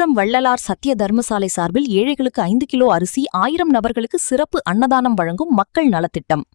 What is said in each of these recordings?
விழுப்புரம் வள்ளலார் சத்திய தர்மசாலை சார்பில் ஏழைகளுக்கு 5 கிலோ அரிசி 1000 நபர்களுக்கு சிறப்பு அன்னதானம் வழங்கும் மக்கள் நலத்திட்டம்.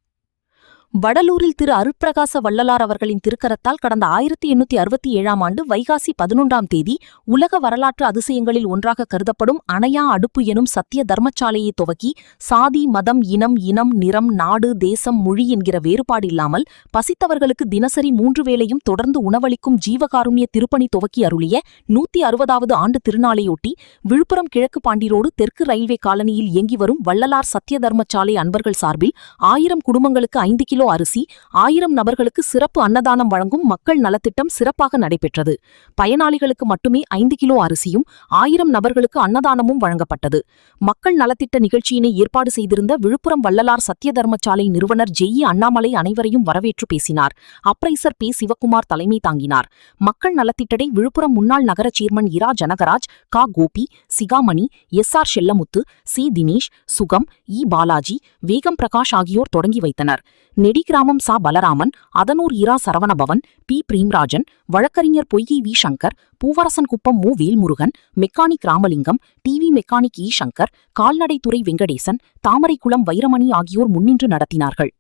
வடலூரில் திரு அருட்பிரகாச வள்ளலார் அவர்களின் திருக்கரத்தால் கடந்த 1867ஆம் ஆண்டு வைகாசி 11ஆம் தேதி உலக வரலாற்று அதிசயங்களில் ஒன்றாக கருதப்படும் அணையா அடுப்பு எனும் சத்திய தர்மசாலையை துவக்கி சாதி மதம் இனம் நிறம் நாடு தேசம் மொழி என்கிற வேறுபாடு இல்லாமல் பசித்தவர்களுக்கு தினசரி 3 வேளையும் தொடர்ந்து உணவளிக்கும் ஜீவகாருண்ய திருப்பணி துவக்கி அருளிய 160வது ஆண்டு திருநாளையொட்டி விழுப்புரம் கிழக்கு பாண்டிரோடு தெற்கு ரயில்வே காலனியில் இயங்கி வரும் வள்ளலார் சத்திய தர்மசாலை அன்பர்கள் சார்பில் 1000 குடும்பங்களுக்கு 5 கிலோ அரிசி 1000 நபர்களுக்கு சிறப்பு அன்னதானம் வழங்கும் மக்கள் நலத்திட்டம் சிறப்பாக நடைபெற்றது. பயனாளிகளுக்கு மட்டுமே 5 கிலோ அரிசியும் 1000 நபர்களுக்கு அன்னதானமும் வழங்கப்பட்டது. மக்கள் நலத்திட்ட நிகழ்ச்சியினை ஏற்பாடு செய்திருந்த விழுப்புரம் வள்ளலார் சத்திய தர்மசாலை நிறுவனர் ஜெயி அண்ணாமலை அனைவரையும் வரவேற்று பேசினார். அப்ரைசர் பே சிவக்குமார் தலைமை தாங்கினார். மக்கள் நலத்திட்டத்தை விழுப்புரம் முன்னாள் நகர சேர்மன் இரா ஜனகராஜ், கா கோபி, சிகாமணி, எஸ்.ஆர். செல்லமுத்து, சி தினேஷ், சுகம், இ பாலாஜி, வேகம் பிரகாஷ் ஆகியோர் தொடங்கி வைத்தனர். நெடி கிராமம் சா பலராமன், அதனூர் இரா சரவணபவன், பி பிரேம்ராஜன், வழக்கறிஞர் பொய்கை வி சங்கர், பூவரசன் குப்பம் மு Velmurugan, mechanic Ramalingam, TV mechanic இ சங்கர், கால்நடைத்துறை வெங்கடேசன், தாமரைக்குளம் வைரமணி ஆகியோர் முன்னின்று நடத்தினார்கள்.